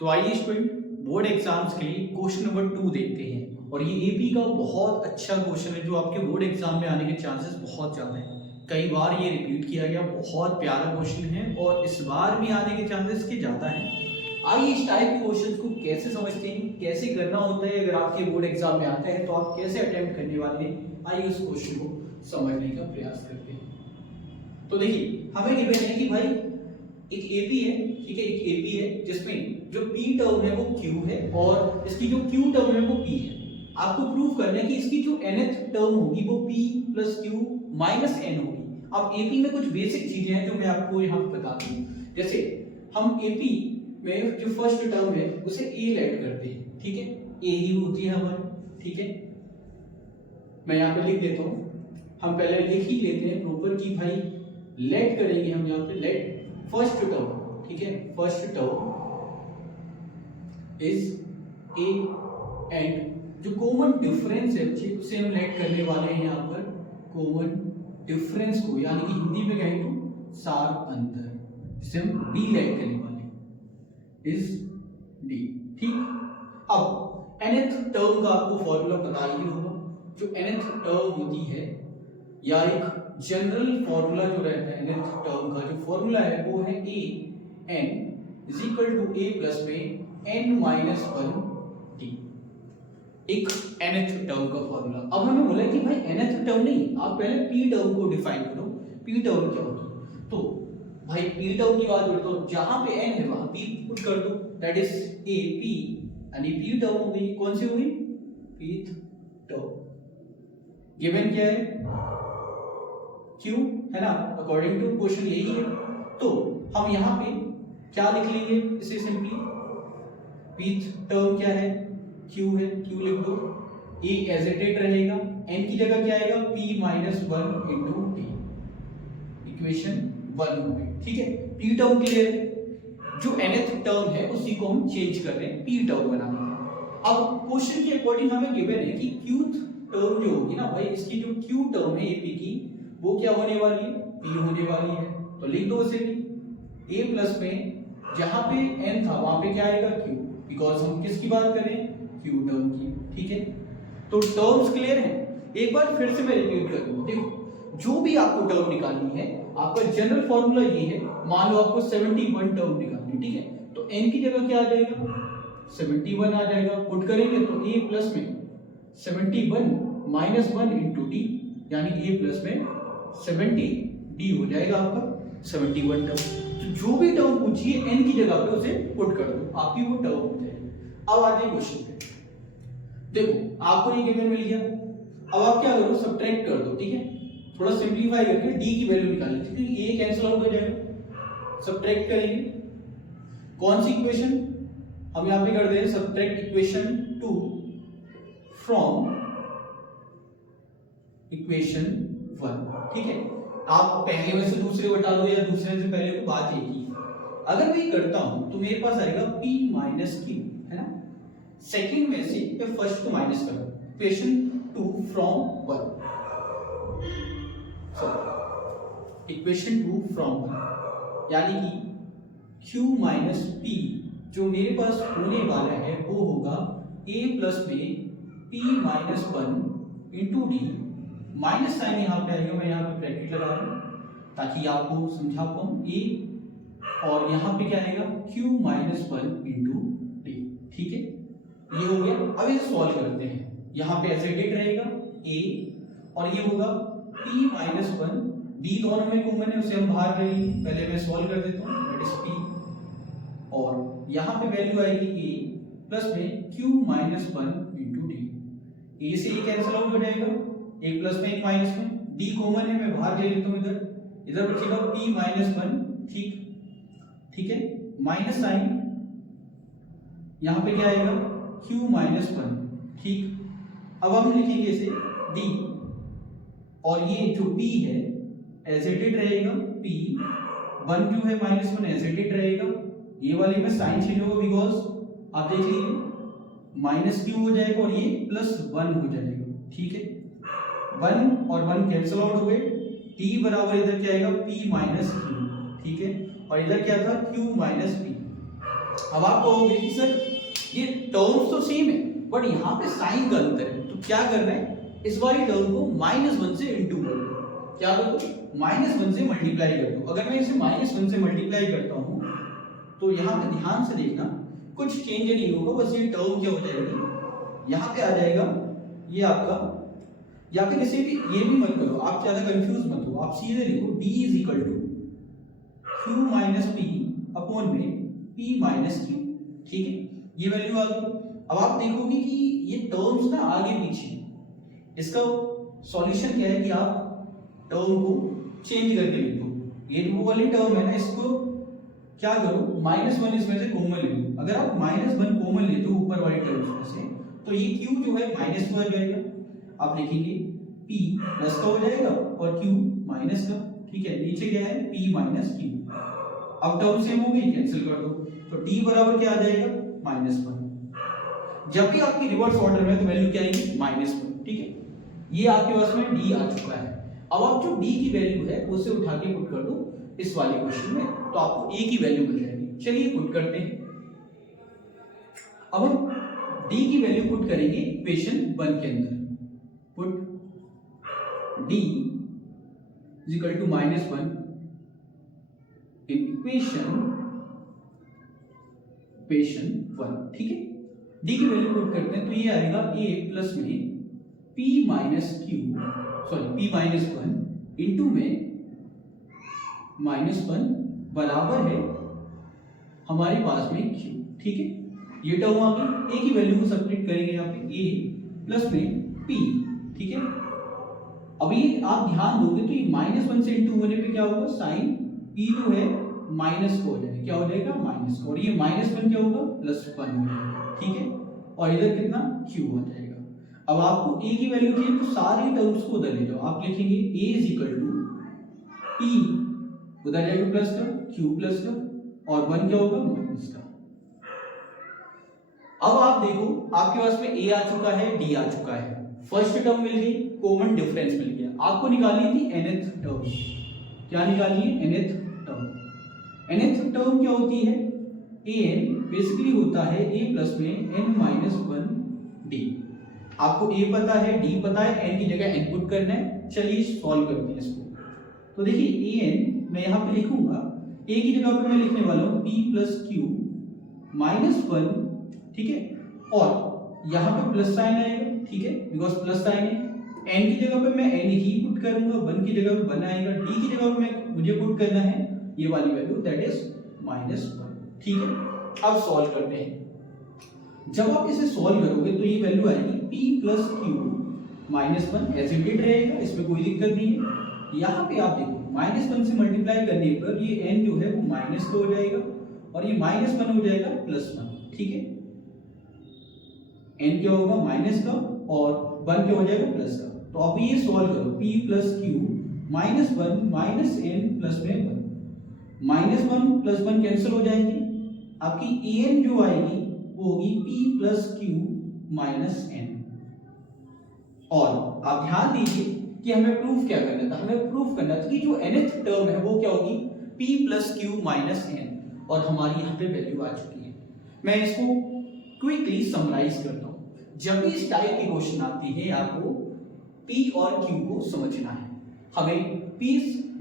तो आइए student board exams के लिए क्वेश्चन नंबर 2 देखते हैं। और ये एपी का बहुत अच्छा क्वेश्चन है जो आपके बोर्ड एग्जाम में आने के चांसेस बहुत ज़्यादा हैं। कई बार ये रिपीट किया गया, बहुत प्यारा क्वेश्चन है और इस बार भी आने के चांसेस के ज़्यादा हैं। आइए इस टाइप के क्वेश्चन को कैसे समझते हैं, कैसे करना होता है, अगर आपके बोर्ड एग्जाम में आता है तो आप कैसे अटेम्प्ट करने वाले हैं, आइए उस क्वेश्चन को समझने का प्रयास करते हैं। तो देखिए हमें गिवन है कि भाई एक एपी है, ठीक है, एक एपी है जिसमें जो पी टर्म है वो क्यू है और इसकी जो क्यू टर्म है वो पी है। आपको प्रूव करना है कि इसकी जो nth टर्म होगी वो p plus Q minus n होगी। अब एपी में कुछ बेसिक चीजें हैं जो मैं आपको यहाँ पे बता दूं। जैसे हम एपी में जो फर्स्ट टर्म है उसे a लेट करते हैं, ठीक है, a ही होती है हमारी, ठीक है। मैं यहाँ पे लिख देता हूँ, हम पहले लिख ही लेते हैं प्रॉपर कि भाई लेट करेंगे हम यहाँ पे लेट फर्स्ट टर्म, ठीक है, first term is a and जो कॉमन डिफरेंस है उसे हम लेट करने वाले हैं यहाँ पर कॉमन डिफरेंस को, यानी कि हिंदी में कहें तो सार अंतर, जिसे हम d लेट करने वाले हैं इज d, ठीक। अब nth टर्म का आपको फॉर्मूला पता ही होगा। जो nth टर्म होती है या एक जनरल फॉर्मूला जो रहता है nth टर्म का जो फॉर्मूला है वो है a n is equal to a plus में n माइनस 1 d, एक nth टर्म का फॉर्मूला। अब हमें बोला कि भाई nth टर्म नहीं, आप पहले p टर्म को डिफाइन करो, p टर्म क्या होती है। तो भाई p टर्म की बात करें तो जहां पे n है वहां p पुट कर दो, दैट इज a p, यानी p टर्म हो गई, कौन सी हो गई, pth टर्म। गिवन क्या है, q है ना, अकॉर्डिंग टू क्वेश्चन यही है। तो हम यहाँ पे क्या लिख लेंगे, इसे सिंपली pth टर्म क्या है, q है, q लिख दो, a एज इट इट रहेगा, n की जगह क्या आएगा p minus 1 into d, equation 1 हो गई, ठीक है। p टर्म क्लियर है, जो nth टर्म है उसी को हम चेंज कर रहे हैं, p टर्म बना रहे हैं। अब क्वेश्चन के अकॉर्डिंग हमें गिवन है कि qth टर्म जो होगी ना भाई, इसकी जो q टर्म है ap की वो क्या होने वाली है, p होने वाली है। तो लिख दो उसे भी, a प्लस में जहां पे n था वहां पे क्या आएगा q, बिकॉज हम किसकी बात कर रहे हैं, q टर्म की, ठीक है। तो टर्म्स क्लियर है। एक बार फिर से मैं रिपीट कर दूं, देखो जो भी आपको टर्म निकालनी है आपका जनरल फॉर्मूला ये है। मान लो आपको 71 टर्म निकालनी है, ठीक है, तो n की जगह क्या आ जाएगा, 71 आ जाएगा, पुट करेंगे तो a प्लस में 71 माइनस 1 इंटू डी, यानी a प्लस में 70 d हो जाएगा आपका 71 टर्म। तो जो भी टर्म पूछिए n की जगह पे उसे पुट कर दो, आपकी वो टर्म हो जाएगी। अब आते हैं क्वेश्चन पे, देखो आपको ये गिवन मिल गया, अब आप क्या करो, सब्ट्रैक्ट कर दो, ठीक है, थोड़ा सिंपलीफाई करके d की वैल्यू निकाल लीजिए क्योंकि a कैंसिल आउट हो जाएगा। सब्ट्रैक्ट करेंगे कौन सी इक्वेशन, हम यहां पे कर दे रहे सब्ट्रैक्ट इक्वेशन 2 फ्रॉम इक्वेशन 1, ठीक है। आप पहले में से दूसरे बटा लो या दूसरे से पहले को, बात एक ही। अगर मैं करता हूं तो मेरे पास आएगा p माइनस q, है ना, सेकंड में से मैं फर्स्ट को माइनस कर दूं, इक्वेशन 2 फ्रॉम 1, इक्वेशन 2 फ्रॉम 1, यानी कि q माइनस p जो मेरे पास होने वाला है वो होगा a प्लस में p minus 1 into D, minus sine यहाँ पे आएगा, मैं यहाँ पे ब्रैकेट लगा रहा हूँ ताकि आपको समझा पाऊँ, a और यहाँ पे क्या आएगा q माइनस 1 इंटू डी, ठीक है, ये हो गया। अब इसे सॉल्व करते हैं, यहाँ पे ऐसे डिट रहेगा a और ये होगा p माइनस 1, d दोनों में कॉमन है उसे हम बाहर ले लेंगे, पहले मैं सॉल्व कर देता हूँ, दैट इज p, और यहाँ पे वैल्यू आएगी a प्लस में q minus 1 into D, a से ये कैंसिल आउट हो जाएगा, a प्लस में एक माइनस में, d कॉमन है मैं बाहर ले लेता हूँ, इधर बचेगा p माइनस 1, ठीक, ठीक है, माइनस साइन यहाँ पे क्या आएगा q माइनस 1, ठीक। अब हम लिखेंगे इसे d और ये जो p है एज इट इट रहेगा, p 1 जो है माइनस 1 एज इट इट रहेगा, ये वाले में साइन चेंज होगा बिकॉज आप देख लीजिए माइनस q हो जाएगा और ये प्लस 1 हो जाएगा, ठीक है, 1 और 1 कैंसिल आउट हो गए, t बराबर इधर क्या आएगा p माइनस q, ठीक है, और इधर क्या था q माइनस p, अब आप कहोगे कि सर ये टर्म्स तो सेम है बट यहाँ पे साइन का अंतर है, तो क्या करना है, इस वाली टर्म को -1 से इंटू कर दो। क्या कर दो, -1 से मल्टीप्लाई कर दो। अगर मैं इसे -1 से मल्टीप्लाई करता हूँ तो यहाँ पे ध्यान से देखना कुछ चेंज नहीं होगा, बस ये टर्म क्या हो जाएगी, यहाँ पे आ जाएगा ये आपका, या फिर इसे भी ये भी मत करो, आप ज्यादा कंफ्यूज मत हो, आप सीधे लिखो d is equal to q minus p upon में p माइनस q। ठीक है, ये वैल्यू आ गई। अब आप देखोगे कि ये टर्म्स ना आगे पीछे, इसका सॉल्यूशन क्या है कि आप टर्म को चेंज करके लिख दो। ये वो वाली टर्म है ना, इसको क्या करो, -1 इसमें से कॉमन ले लो। अगर आप -1 कॉमन लेते हो ऊपर वाली टर्म्स में से, तो ये q जो है -2 आ जाएगा। आप लिखेंगे p प्लस का हो जाएगा और q माइनस का। ठीक है, नीचे क्या है, p माइनस q। अब टर्म सेम हो गई, कैंसिल कर दो, तो t बराबर क्या आ जाएगा, -1। जब भी आपकी रिवर्स ऑर्डर में तो वैल्यू क्या आएगी, -1। ठीक है, ये आपके पास में d आ चुका है। अब आप जो d की वैल्यू है उसे उठा के पुट कर दो इस वाले क्वेश्चन में, तो आपको a की वैल्यू मिल जाएगी। चलिए पुट करते हैं। अब हम d की वैल्यू पुट करेंगे इक्वेशन 1 के अंदर। Put d is equal to -1 equation 1। ठीक है, d की वैल्यू पुट करते हैं तो ये आएगा a प्लस में p minus q, sorry p minus 1 into में -1 बराबर है हमारे पास में q। ठीक है, ये टर्म आ गई, a की वैल्यू को सब्ट्रैक्ट करेंगे यहाँ पे a प्लस में p। ठीक है, अब ये आप ध्यान दोगे तो ये -1 से इंटू होने पे क्या होगा, साइन p जो है माइनस को हो जाएगा, क्या हो जाएगा, माइनस को, और ये -1 क्या होगा, +1 हो जाएगा। ठीक है, और इधर कितना, q हो जाएगा। अब आपको a की वैल्यू चाहिए तो सारी टर्म्स को उधर ले जाओ। आप लिखेंगे a is equal to p, उधर जाएगा प्लस का, q प्लस का, और 1 क्या होगा, माइनस का। अब आप देखो आपके पास में a आ चुका है, d आ चुका है, फर्स्ट टर्म मिल गई, कॉमन डिफरेंस मिल गया। आपको निकालनी थी nth टर्म। क्या निकालनी है, nth टर्म। nth टर्म क्या होती है, an बेसिकली होता है a प्लस में n माइनस 1 d। आपको a पता है, d पता है, n की जगह n पुट करना है। चलिए सॉल्व करते हैं इसको। तो देखिए an मैं यहाँ पे लिखूंगा, a की जगह पे मैं लिखने वाला हूँ p प्लस q माइनस 1। ठीक है, और यहाँ पे प्लस साइन आएगा। ठीक है, बिकॉज प्लस साइन है। n की जगह पे मैं n ही पुट करूंगा, 1 की जगह पे 1 आएगा, d की जगह पे मुझे पुट करना है ये वाली वैल्यू, दैट इज -1। ठीक है, अब सॉल्व करते हैं। जब आप इसे सॉल्व करोगे तो ये वैल्यू आएगी p plus q -1, as it is रहेगा, इसमें कोई दिक्कत नहीं है। यहाँ पे आप देखो -1 से मल्टीप्लाई करने पर ये n जो है वो माइनस का हो जाएगा और ये -1 हो जाएगा +1। ठीक है, n क्या होगा, माइनस का, और 1 क्या हो जाएगा, प्लस का। तो अब ये सॉल्व करो, p plus q -1 minus n plus में 1, -1 प्लस 1 कैंसिल हो जाएंगे। आपकी an जो आएगी वो होगी p plus q minus n। और आप ध्यान दीजिए कि हमें प्रूफ क्या करना था, हमें प्रूफ करना था कि जो nth टर्म है वो क्या होगी, p plus q minus n, और हमारी यहाँ पे वैल्यू आ चुकी है। मैं इसको क्विकली समराइज करता हूँ। जब भी इस टाइप की क्वेश्चन आती है आपको p और q को समझना है। हमें p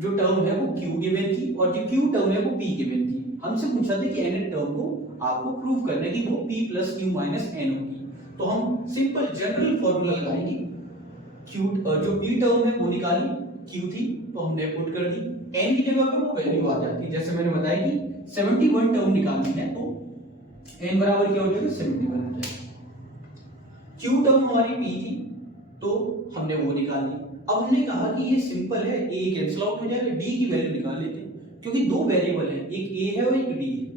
जो टर्म है वो q गिवन थी और जो q टर्म है वो p गिवन थी। हमसे पूछा था कि nth टर्म को आपको प्रूव करना है कि वो p plus q minus n होगी। तो हम सिंपल जनरल फॉर्मूला लगाएंगे, q जो p टर्म है वो निकाली, q थी तो हमने पुट कर दी, n की जगह पर वो वैल्यू आ जाती है। जैसे मैंने बताया कि 71 टर्म निकालनी है तो n बराबर क्या हो जाएगा, 71 हो जाएगा। q टर्म हमारी p थी तो हमने वो निकाल ली। अब हमने कहा कि ये सिंपल है, a कैंसिल आउट हो जाएगा, d की वैल्यू निकाल लेते हैं क्योंकि दो वेरिएबल है, एक a है और एक d है।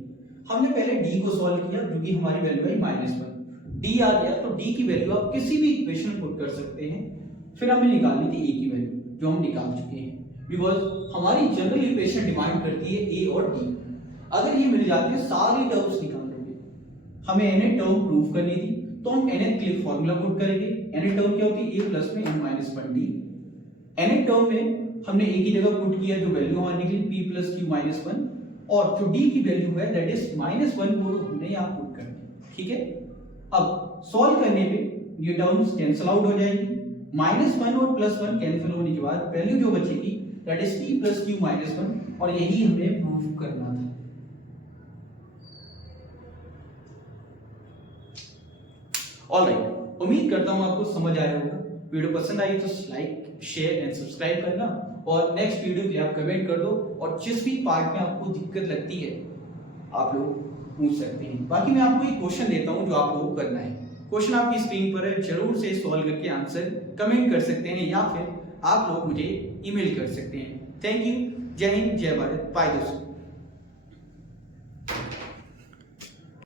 हमने पहले d को सॉल्व किया जो कि हमारी वैल्यू है -1, d आ गया तो d की वैल्यू आप किसी भी इक्वेशन पुट कर सकते हैं। फिर हमें निकालनी थी a की वैल्यू जो हम निकाल चुके हैं, बिकॉज हमारी जनरल इक्वेशन डिमांड करती है a और d। अगर ये मिल जाते हैं सारी टर्म्स निकाल दोगे। हमें nth टर्म प्रूफ करनी थी तो हम nth के लिए फॉर्मूला पुट करेंगे। nth टर्म क्या होती है, a प्लस में n minus 1d। nth term में हमने a की जगह पुट किया जो वैल्यू हमारी निकली p प्लस q माइनस 1, और जो d की वैल्यू है दैट इज -1 को हमने यहाँ पुट कर दी। ठीक है, अब सॉल्व करने पे ये टर्म्स कैंसिल आउट हो जाएगी, -1 और +1 कैंसिल होने के बाद वैल्यू जो बचेगी दैट इज t + q - 1, और यही हमें प्रूफ करना था। ऑलराइट, उम्मीद करता हूं आपको समझ आया होगा। वीडियो पसंद आई तो लाइक, शेयर एंड सब्सक्राइब करना, और नेक्स्ट वीडियो के लिए आप कमेंट कर दो, और जिस भी पार्ट में आपको दिक्कत लगती है आप लोग पूछ सकते हैं। बाकी मैं आपको एक क्वेश्चन देता हूं जो आप लोगों को करना है। क्वेश्चन आपकी स्क्रीन पर है, जरूर से सॉल्व करके आंसर कमेंट कर सकते हैं, या फिर आप लोग मुझे ईमेल कर सकते हैं। थैंक यू, जय हिंद, जय भारत, बाय दोस्तों।